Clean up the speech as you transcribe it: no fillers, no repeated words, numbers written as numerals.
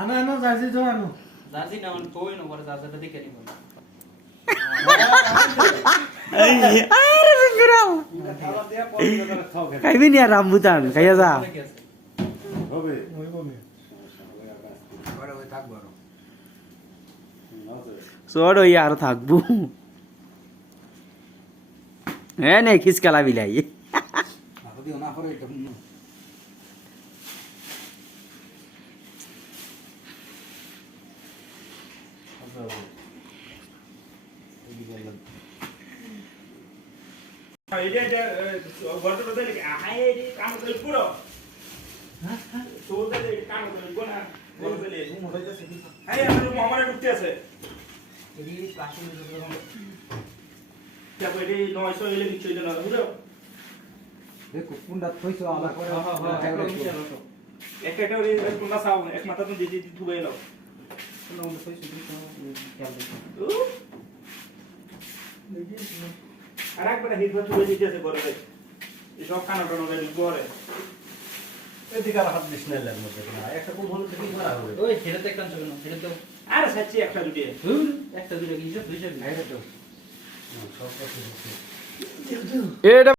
আনো জার্সি তো আনো জার্সি না মানে কই না পরে জার্সিটা দেখে নিব আরে বিক্রম খাইবি নি আর রামবুতান খাইয়া যা হবে ওই বমি বড় হয়ে থাক বড় চড় ওই আর থাকবো হ্যাঁ নে খিসকালা বিলাই মাথা দিও না করে এটা এটা গর্তটা দিলে হাই এই কাম করে পুরো সোল দিলে কাম করে গোনা গোল দিলে ঘুম হইতাছে হাই আমার মামারে ঢুকতে আছে এই প্লাস্টিক দিয়ে দেখো এই 900 এলে নিচে না বুঝছো দেখো কুন্ডা কইছো আবার করে একটা একটা ওই কোনটা সাউ এক মাথা তো দিতে ধুবে এলো আর একবার হিট হচ্ছে ধুবে দিতে আছে বড় ভাই এই সব কানা টানো রেডি করে এদিকে আর হাত দিস না এর মধ্যে না একটা কোন হলো ঠিক না হবে ওই ছেড়েতে একটা চলে না ছেড়ে দাও আর সাচ্চি একটা দুটি একটা দুটো কি হিসাব দুইটা এটা তো সব কিছু এটা